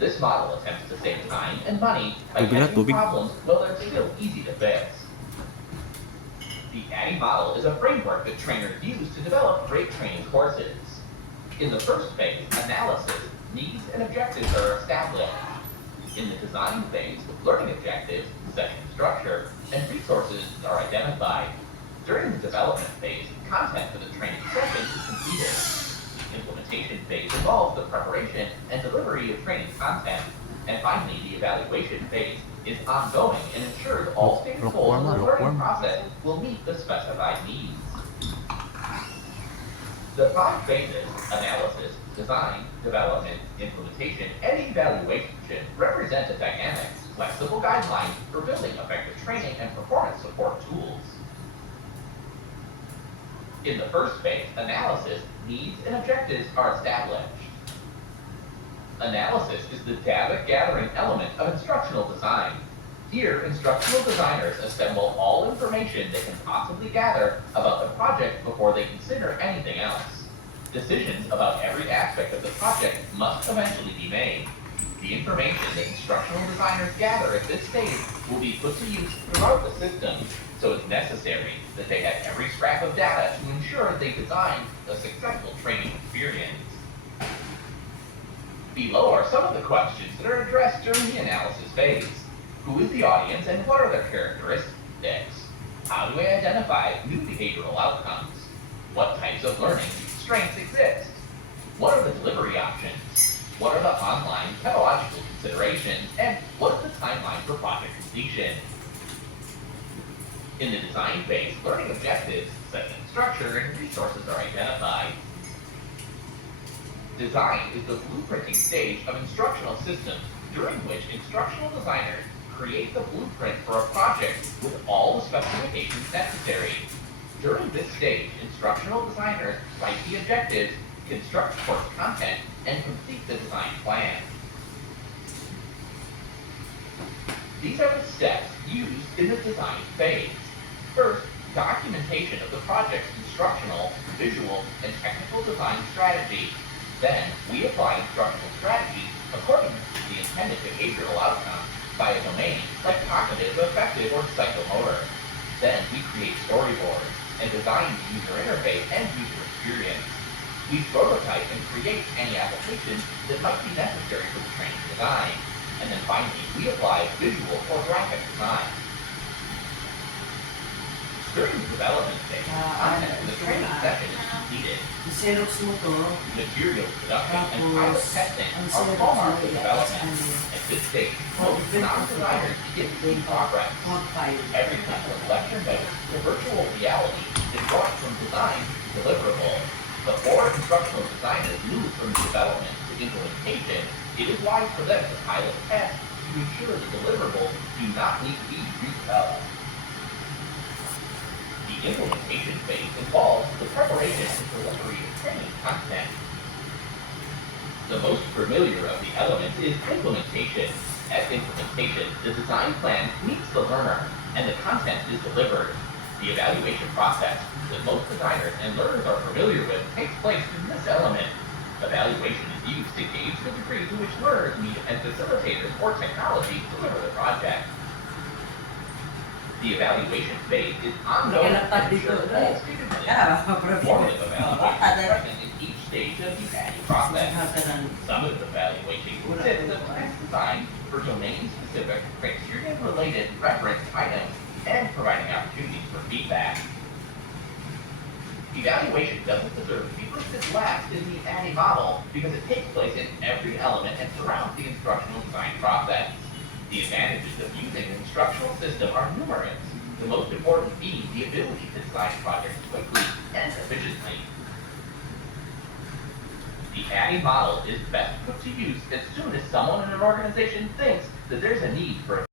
This model attempts to save time and money by Tubig na, catching tubig. problems while they're still easy to fix. The Addie model is a framework that trainers use to develop great training courses. In the first phase, analysis, needs and objectives are established. In the design phase, learning objectives, session structure, and resources are identified. During the development phase, content for the training session is completed. The implementation phase involves the preparation and delivery of training content. And finally, the evaluation phase is ongoing and ensures all stakeholders in the learning Rockworm. process will meet the specified needs. The 5 phases, analysis, design, development, implementation, and evaluation, represent a dynamic, flexible guideline for building effective training and performance support tools. In the first phase, analysis, needs, and objectives are established. Analysis is the data gathering element of instructional design. Here, instructional designers assemble all information they can possibly gather about the project before they consider anything else. Decisions about every aspect of the project must eventually be made. The information that instructional designers gather at this stage will be put to use throughout the system, so it's necessary that they have every scrap of data to ensure they design a successful training experience. Below are some of the questions that are addressed during the analysis phase. Who is the audience and what are their characteristics? How do I identify new behavioral outcomes? What types of learning strengths exist? What are the delivery options? What are the online pedagogical considerations? And what is the timeline for project completion? In the design phase, learning objectives, session structure, and resources are identified. Design is the blueprinting stage of instructional systems during which instructional designers create the blueprint for a project with all the specifications necessary. During this stage, instructional designers write the objectives, construct course content, and complete the design plan. These are the steps used in the design phase. First, documentation of the project's instructional, visual, and technical design strategy. Then, we apply instructional strategies according to the intended behavioral outcome by a domain like cognitive, affective, or psychomotor. Then, we create storyboards and design the user interface and user experience. We prototype and create any applications that might be necessary for the training design. And then finally, we apply visual or graphic design. During the development phase, content for the training session is completed. Xerox mo to. Material production and Tapos, pilot testing ang are Xerox hallmarks mo of development. i-expand At this stage, Oh, most print non-designers begin to see progress. Font file. Everything from lecture notes to virtual reality is brought from design to deliverable. Before instructional designers move from development to implementation, it is wise for them to pilot test to ensure the deliverables do not need to be redeveloped. The implementation phase involves the preparation and delivery of training content. The most familiar of the elements is implementation. At implementation, the design plan meets the learner, and the content is delivered. The evaluation process that most designers and learners are familiar with takes place in this element. Evaluation is used to gauge the degree to which learners meet and facilitators or technology deliver the project. The evaluation phase is ongoing and ensures all students formative evaluation is present in each stage of the Addie process. Summative evaluation consists of test design for domain-specific, criteria-related reference items and providing opportunities for feedback. Evaluation doesn't deserve to be listed last in the Addie model because it takes place in every element and surrounds the instructional design process. The advantages of using an instructional system are numerous, the most important being the ability to design projects quickly and efficiently. The Addie model is best put to use as soon as someone in an organization thinks that there's a need for